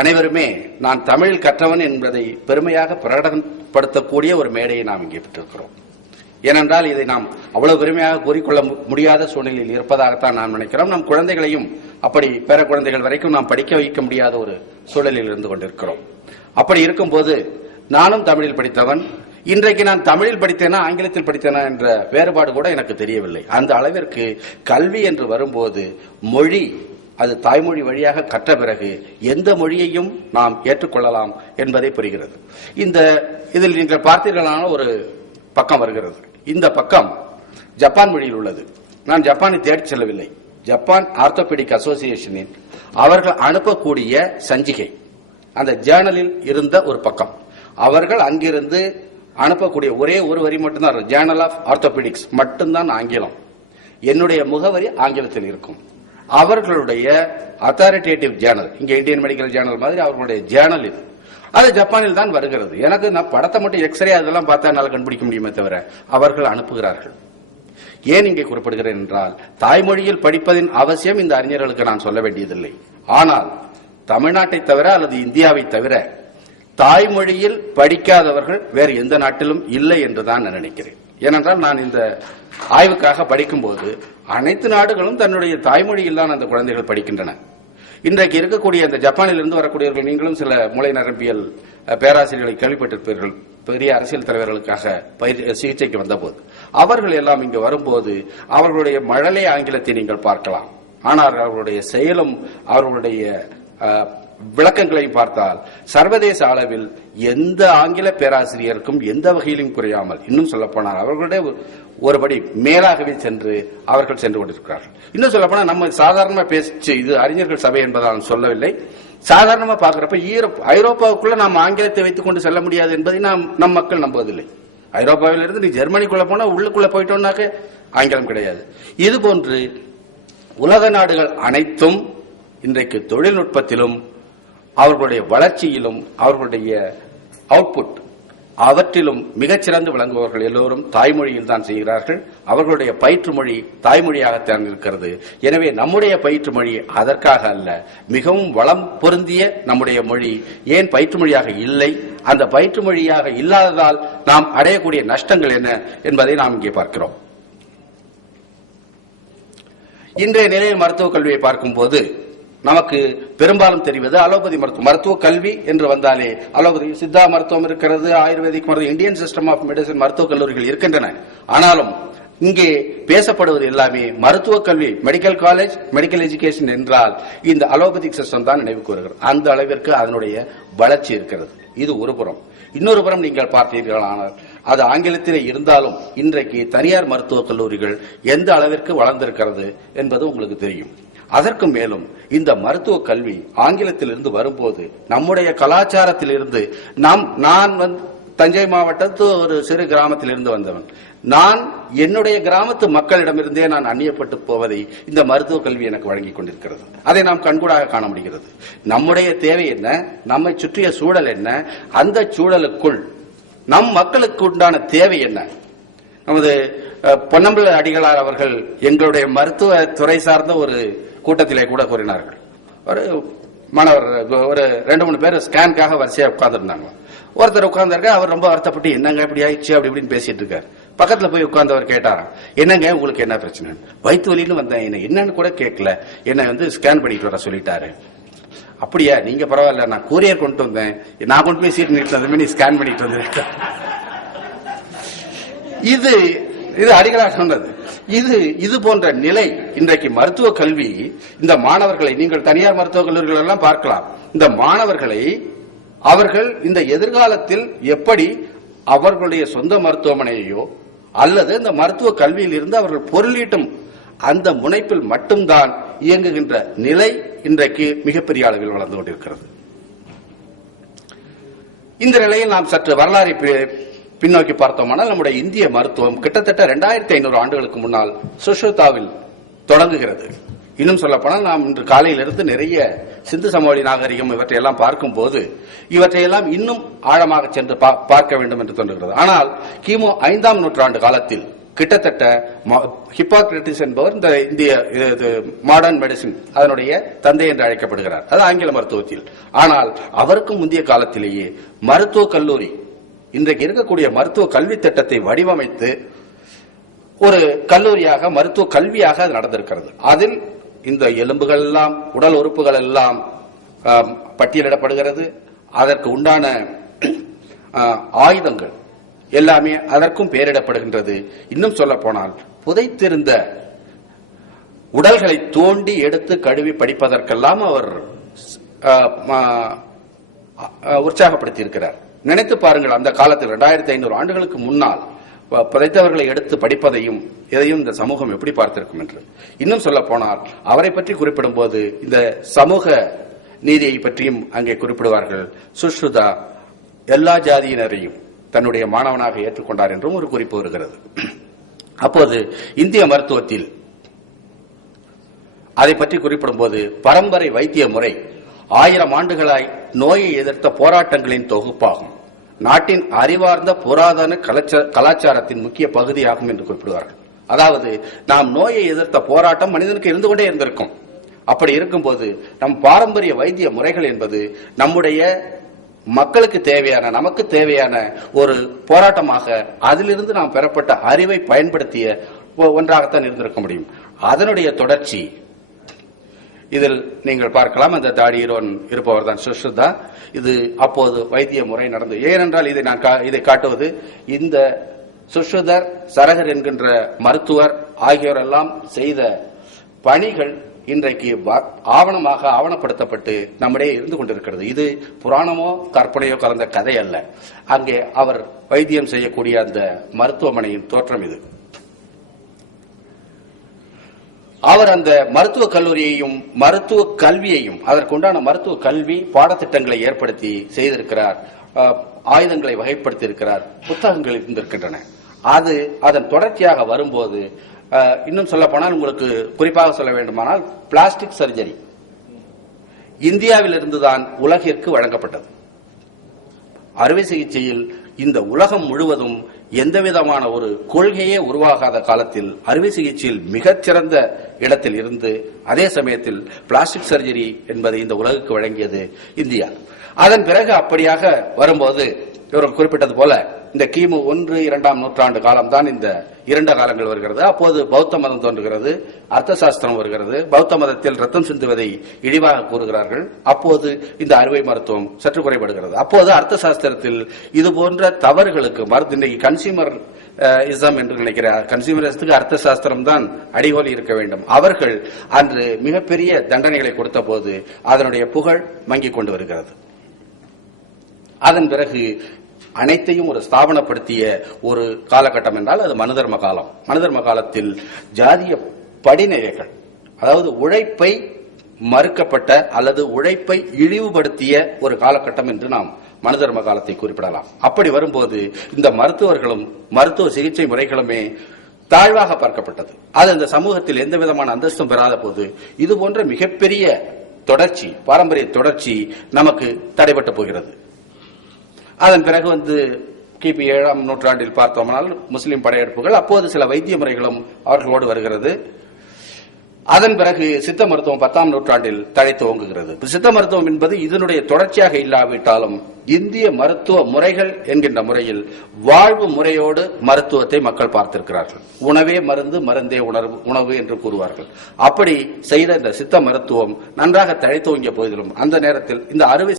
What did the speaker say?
அனைவருமே நான் தமிழில் கற்றவன் என்பதை பெருமையாக பிரகடனப்படுத்தக்கூடிய ஒரு மேடையை நாம் இங்கே பெற்றிருக்கிறோம். ஏனென்றால் இதை நாம் அவ்வளவு பெருமையாக கூறிக்கொள்ள முடியாத சூழ்நிலையில் இருப்பதாகத்தான் நான் நினைக்கிறோம். நம் குழந்தைகளையும் அப்படி பேர குழந்தைகள் வரைக்கும் நாம் படிக்க வைக்க முடியாத ஒரு சூழலில் இருந்து கொண்டிருக்கிறோம். அப்படி இருக்கும்போது நானும் தமிழில் படித்தவன் இன்றைக்கு நான் தமிழில் படித்தேனா ஆங்கிலத்தில் படித்தேனா என்ற வேறுபாடு கூட எனக்கு தெரியவில்லை. அந்த அளவிற்கு கல்வி என்று வரும்போது மொழி அது தாய்மொழி வழியாக கற்ற பிறகு எந்த மொழியையும் நாம் ஏற்றுக்கொள்ளலாம் என்பதை புரிகிறது. இந்த இதில் நீங்கள் பார்த்தீர்களான ஒரு பக்கம் வருகிறது. இந்த பக்கம் ஜப்பான் மொழியில் உள்ளது. நான் ஜப்பானை தேடிச் செல்லவில்லை. ஜப்பான் ஆர்த்தோபெடிக் அசோசியேஷனின் அவர்கள் அனுப்பக்கூடிய சஞ்சிகை அந்த ஜேர்னலில் இருந்த ஒரு பக்கம். அவர்கள் அங்கிருந்து அனுப்பக்கூடிய ஒரே ஒரு வரி மட்டும்தான் ஜேர்னல் ஆஃப் ஆர்த்தோபெடிக்ஸ் மட்டும்தான் ஆங்கிலம். என்னுடைய முகவரி ஆங்கிலத்தில் இருக்கும். அவர்களுடைய அத்தாரிட்டேட்டிவ் ஜேர்னல் இங்க இந்தியன் மெடிக்கல் ஜேர்னல் மாதிரி அவர்களுடைய ஜேர்னல் இது. அது ஜப்பானில் தான் வருகிறது. எனக்கு நான் படத்தை மட்டும் எக்ஸ்ரே அதெல்லாம் பார்த்தா என்னால் கண்டுபிடிக்க முடியுமே தவிர அவர்கள் அனுப்புகிறார்கள். ஏன் இங்கே குறிப்பிடுகிறேன் என்றால் தாய்மொழியில் படிப்பதின் அவசியம் இந்த அறிஞர்களுக்கு நான் சொல்ல வேண்டியதில்லை. ஆனால் தமிழ்நாட்டை தவிர அல்லது இந்தியாவை தவிர தாய்மொழியில் படிக்காதவர்கள் வேறு எந்த நாட்டிலும் இல்லை என்றுதான் நான் நினைக்கிறேன். ஏனென்றால் நான் இந்த ஆய்வுக்காக படிக்கும்போது அனைத்து நாடுகளும் தன்னுடைய தாய்மொழியில்தான் அந்த குழந்தைகள் படிக்கின்றன. இன்றைக்கு இருக்கக்கூடிய அந்த ஜப்பானிலிருந்து வரக்கூடியவர்கள் நீங்களும் சில மூளை நரம்பியல் பேராசிரியர்களை கேள்விப்பட்டிருப்பீர்கள். பெரிய அரசியல் தலைவர்களுக்காக பயிர் சிகிச்சைக்கு வந்தபோது. அவர்கள் எல்லாம் இங்கு வரும்போது அவர்களுடைய மழலை ஆங்கிலத்தை நீங்கள் பார்க்கலாம். ஆனால் அவர்களுடைய செயலும் அவர்களுடைய விளக்கங்களையும் பார்த்தால் சர்வதேச அளவில் எந்த ஆங்கில பேராசிரியருக்கும் எந்த வகையிலும் குறையாமல் இன்னும் சொல்லப்போனால் அவர்களுடைய ஒருபடி மேலாகவே சென்று அவர்கள் சென்று கொண்டிருக்கிறார்கள். இன்னும் சொல்லப்போனால் நம்ம சாதாரணமாக பேசிச்சு இது அறிஞர்கள் சபை என்பதால் நான் சொல்லவில்லை. சாதாரணமாக பார்க்குறப்ப ஈரோப் ஐரோப்பாவுக்குள்ள நாம் ஆங்கிலத்தை வைத்துக் கொண்டு செல்ல முடியாது என்பதை நாம் நம் மக்கள் நம்புவதில்லை. ஐரோப்பாவிலிருந்து நீ ஜெர்மனிக்குள்ள போனா உள்ளுக்குள்ள போயிட்டோம்னாக்க ஆங்கிலம் கிடையாது. இது போன்று உலக நாடுகள் அனைத்தும் இன்றைக்கு தொழில்நுட்பத்திலும் அவர்களுடைய வளர்ச்சியிலும் அவர்களுடைய அவுட்புட் அவற்றிலும் மிகச்சிறந்து விளங்குபவர்கள் எல்லோரும் தாய்மொழியில் தான் செய்கிறார்கள். அவர்களுடைய பயிற்று மொழி தாய்மொழியாகத்தான் இருக்கிறது எனவே நம்முடைய பயிற்று மொழி அதற்காக அல்ல மிகவும் வளம் பொருந்திய நம்முடைய மொழி. ஏன் பயிற்று மொழியாக இல்லை? அந்த பயிற்று மொழியாக இல்லாததால் நாம் அடையக்கூடிய நஷ்டங்கள் என்ன என்பதை நாம் இங்கே பார்க்கிறோம். இன்றைய நிலையில் மருத்துவக் கல்வியை பார்க்கும்போது நமக்கு பெரும்பாலும் தெரிவது அலோபதி மருத்துவம் மருத்துவ கல்வி என்று வந்தாலே அலோபதி சித்தா மருத்துவம் இருக்கிறது ஆயுர்வேதிக் மருத்துவம் இந்தியன் சிஸ்டம் ஆஃப் மெடிசன் மருத்துவக் கல்லூரிகள் இருக்கின்றன. ஆனாலும் இங்கே பேசப்படுவது எல்லாமே மருத்துவ கல்வி மெடிக்கல் காலேஜ் மெடிக்கல் எஜுகேஷன் என்றால் இந்த அலோபதிக் சிஸ்டம் தான் நினைவுக்கு வருகிறது அந்த அளவிற்கு அதனுடைய வளர்ச்சி இருக்கிறது. இது ஒரு புறம். இன்னொரு புறம் நீங்கள் பார்த்தீர்களானால் அது ஆங்கிலத்திலே இருந்தாலும் இன்றைக்கு தனியார் மருத்துவக் கல்லூரிகள் எந்த அளவிற்கு வளர்ந்திருக்கிறது என்பது உங்களுக்கு தெரியும். அதற்கு மேலும் இந்த மருத்துவ கல்வி ஆங்கிலத்திலிருந்து வரும்போது நம்முடைய கலாச்சாரத்திலிருந்து நாம் நான் வந்து தஞ்சை மாவட்டத்து ஒரு சிறு கிராமத்திலிருந்து வந்தவன். நான் என்னுடைய கிராமத்து மக்களிடமிருந்தே நான் அந்நியப்பட்டு போவதை இந்த மருத்துவ கல்வி எனக்கு வழங்கிக் கொண்டிருக்கிறது. அதை நாம் கண்கூடாக காண முடிகிறது. நம்முடைய தேவை என்ன? நம்மை சுற்றிய சூழல் என்ன? அந்த சூழலுக்குள் நம் மக்களுக்கு உண்டான தேவை என்ன? நமது அஹ், பொன்னம்பல அடிகளார் அவர்கள் எங்களுடைய மருத்துவ துறை சார்ந்த ஒரு கூட்டத்திலே கூட கூறினார்கள். ஒரு மாணவர் ஒரு ரெண்டு மூணு பேர் ஸ்கேனுக்காக வரிசையா உட்கார்ந்துருந்தாங்க. ஒருத்தர் உட்கார்ந்தாரு அவர் ரொம்ப வருத்தப்பட்டு என்னங்க இப்படி ஆயிடுச்சு? அப்படி இப்படின்னு பேசிட்டு இருக்காரு. பக்கத்துல போய் உட்கார்ந்தவர் கேட்டாராம் என்னங்க உங்களுக்கு என்ன பிரச்சனை? வயிற்று வலின்னு வந்தேன் என்ன என்னன்னு கூட கேட்கல. என்ன வந்து ஸ்கேன் பண்ணிட்டு வர சொல்லிட்டாரு. அப்படியா? நீங்க பரவாயில்ல நான் கூரியர் கொண்டு வந்தேன். நான் கொண்டு போய் சீட் நிறுத்தி நீ ஸ்கேன் பண்ணிட்டு வந்து இது இது அடிகளார் சொன்னது. இது இது போன்ற நிலை இன்றைக்கு மருத்துவ கல்வி இந்த மாணவர்களை நீங்கள் தனியார் மருத்துவக் கல்லூரிகள் எல்லாம் பார்க்கலாம். இந்த மாணவர்களை அவர்கள் இந்த எதிர்காலத்தில் எப்படி அவர்களுடைய சொந்த மருத்துவமனையோ அல்லது இந்த மருத்துவ கல்வியில் இருந்து அவர்கள் பொருளீட்டும் அந்த முனைப்பில் மட்டும்தான் இயங்குகின்ற நிலை இன்றைக்கு மிகப்பெரிய அளவில் வளர்ந்து கொண்டிருக்கிறது. இந்த நிலையில் நாம் சற்று வரலாறை பின்னோக்கி பார்த்தோமானால் நம்முடைய இந்திய மருத்துவம் கிட்டத்தட்ட ரெண்டாயிரத்தி ஐநூறு ஆண்டுகளுக்கு முன்னால் சுஷ்ருதாவில் தொடங்குகிறது. இன்னும் சொல்லப்போனால் நாம் இன்று காலையிலிருந்து நிறைய சிந்து சமவெளி நாகரிகம் இவற்றையெல்லாம் பார்க்கும்போது இவற்றையெல்லாம் இன்னும் ஆழமாக சென்று பா- பார்க்க வேண்டும் என்று தோன்றுகிறது. ஆனால் கிமு ஐந்தாம் நூற்றாண்டு காலத்தில் கிட்டத்தட்ட ஹிப்பாக்ரட்டிஸ் என்பவர் இந்த இந்திய மாடர்ன் மெடிசின் அதனுடைய தந்தை என்று அழைக்கப்படுகிறார். அது ஆங்கில மருத்துவத்தில். ஆனால் அவருக்கும் முந்தைய காலத்திலேயே மருத்துவ கல்லூரி இன்றைக்கு இருக்கக்கூடிய மருத்துவ கல்வி திட்டத்தை வடிவமைத்து ஒரு கல்லூரியாக மருத்துவ கல்வியாக அது நடந்திருக்கிறது. அதில் இந்த எலும்புகள் எல்லாம் உடல் உறுப்புகள் எல்லாம் பட்டியலிடப்படுகிறது. அதற்கு உண்டான ஆயுதங்கள் எல்லாமே அதற்கும் பெயரிடப்படுகின்றது. இன்னும் சொல்ல போனால் புதைத்திருந்த உடல்களை தோண்டி எடுத்து கழுவி படிப்பதற்கெல்லாம் அவர் உற்சாகப்படுத்தியிருக்கிறார். நினைத்து பாருங்கள் அந்த காலத்தில் இரண்டாயிரத்தி ஐநூறு ஆண்டுகளுக்கு முன்னால் புதைத்தவர்களை எடுத்து படிப்பதையும் இதையும் இந்த சமூகம் எப்படி பார்த்திருக்கும் என்று. இன்னும் சொல்ல போனால் அவரை பற்றி குறிப்பிடும் போது இந்த சமூக நீதியை பற்றியும் அங்கே குறிப்பிடுவார்கள். சுஷ்ருதா எல்லா ஜாதியினரையும் தன்னுடைய மாணவனாக ஏற்றுக்கொண்டார் என்றும் ஒரு குறிப்பு வருகிறது. அப்போது இந்திய மருத்துவத்தில் அதை பற்றி குறிப்பிடும்போது பரம்பரை வைத்திய முறை ஆயிரம் ஆண்டுகளாய் நோயை எதிர்த்த போராட்டங்களின் தொகுப்பாகும். நாட்டின் அறிவார்ந்த புராதன கலாச்சாரத்தின் முக்கிய பகுதியாகும் என்று குறிப்பிடுவார்கள். அதாவது நாம் நோயை எதிர்த்த போராட்டம் மனிதனுக்கு இருந்து கொண்டே இருந்திருக்கும். அப்படி இருக்கும்போது நம் பாரம்பரிய வைத்திய முறைகள் என்பது நம்முடைய மக்களுக்கு தேவையான நமக்கு தேவையான ஒரு போராட்டமாக அதிலிருந்து நாம் பெறப்பட்ட அறிவை பயன்படுத்திய ஒ- ஒன்றாகத்தான் இருந்திருக்க முடியும். அதனுடைய தொடர்ச்சி இதில் நீங்கள் பார்க்கலாம் அந்த தாடியரோன் இருப்பவர் தான் சுஷ்ருதா. இது அப்போது வைத்திய முறை நடந்தது. ஏனென்றால் இதை நான் கா- இதை காட்டுவது இந்த சுஷ்ருதர் சரகர் என்கின்ற மருத்துவர் ஆகியோரெல்லாம் செய்த பணிகள் இன்றைக்கு ஆவணமாக ஆவணப்படுத்தப்பட்டு நம்மிடையே இருந்து கொண்டிருக்கிறது. இது புராணமோ கற்பனையோ கலந்த கதை அல்ல அங்கே அவர் வைத்தியம் செய்யக்கூடிய அந்த மருத்துவமனையின் தோற்றம் இது. அவர் அந்த மருத்துவ கல்லூரியையும் மருத்துவ கல்வியையும் அதற்குண்டான மருத்துவ கல்வி பாடத்திட்டங்களை ஏற்படுத்தி செய்திருக்கிறார். ஆயுதங்களை வகைப்படுத்தி இருக்கிறார் புத்தகங்கள் இருந்திருக்கின்றன. அது அதன் தொடர்ச்சியாக வரும்போது அஹ், இன்னும் சொல்ல போனால் உங்களுக்கு குறிப்பாக சொல்ல வேண்டுமானால் பிளாஸ்டிக் சர்ஜரி. இந்தியாவிலிருந்து தான் உலகிற்கு வழங்கப்பட்டது. அறுவை சிகிச்சையில் இந்த உலகம் முழுவதும் எந்தவிதமான ஒரு கொள்கையே உருவாகாத காலத்தில் அறுவை சிகிச்சையில் மிகச்சிறந்த இடத்தில் இருந்து அதே சமயத்தில் பிளாஸ்டிக் சர்ஜரி என்பதை இந்த உலகுக்கு வழங்கியது இந்தியா. அதன் பிறகு அப்படியாக வரும்போது இவர் குறிப்பிட்டது போல இந்த கிமு ஒன்று இரண்டாம் நூற்றாண்டு காலம்தான் இந்த இரண்ட காலங்கள் வருகிறது. அப்போது பௌத்த மதம் தோன்றுகிறது அர்த்த சாஸ்திரம் வருகிறது. பௌத்த மதத்தில் ரத்தம் சிந்துவதை இழிவாக கூறுகிறார்கள். அப்போது இந்த அறுவை மருத்துவம் சற்று குறைபடுகிறது. அப்போது அர்த்த சாஸ்திரத்தில் இது போன்ற தவறுகளுக்கு மருந்து இன்னைக்கு கன்சியூமர் இசம் என்று நினைக்கிறார் கன்சியூமரிசத்துக்கு அர்த்த சாஸ்திரம் தான் அடிகோலி இருக்க வேண்டும். அவர்கள் அன்று மிகப்பெரிய தண்டனைகளை கொடுத்த போது அதனுடைய புகழ் மங்கிக் கொண்டு வருகிறது. அதன் பிறகு அனைத்தையும் ஒரு ஸ்தாபனப்படுத்திய ஒரு காலகட்டம் என்றால் அது மனுதர்ம காலம். மனுதர்ம காலத்தில் ஜாதிய படிநிலைகள் அதாவது உழைப்பை மறுக்கப்பட்ட அல்லது உழைப்பை இழிவுபடுத்திய ஒரு காலகட்டம் என்று நாம் மனுதர்ம காலத்தை குறிப்பிடலாம். அப்படி வரும்போது இந்த மருத்துவர்களும் மருத்துவ சிகிச்சை முறைகளுமே தாழ்வாக பார்க்கப்பட்டது. அது அந்த சமூகத்தில் எந்த விதமான அந்தஸ்தும் பெறாத போது இது போன்ற மிகப்பெரிய தொடர்ச்சி பாரம்பரிய தொடர்ச்சி நமக்கு தடைபட்டு போகிறது. அதன் பிறகு வந்து கிபி ஏழாம் நூற்றாண்டில் பார்த்தோம்னால் முஸ்லிம் படையெடுப்புகள் அப்போது சில வைத்திய முறைகளும் அவர்களோடு வருகிறது. அதன் பிறகு சித்த மருத்துவம் பத்தாம் நூற்றாண்டில் தழைத்து ஓங்குகிறது சித்த மருத்துவம் என்பது இதனுடைய தொடர்ச்சியாக இல்லாவிட்டாலும் இந்திய மருத்துவ முறைகள் என்கின்ற முறையில் வாழ்வு முறையோடு மருத்துவத்தை மக்கள் பார்த்திருக்கிறார்கள். உணவே மருந்து மருந்தே உணர்வு உணவு என்று கூறுவார்கள். அப்படி செய்த இந்த சித்த மருத்துவம் நன்றாக தழைத்தோங்கிய போதிலும் அந்த நேரத்தில் இந்த அறுவை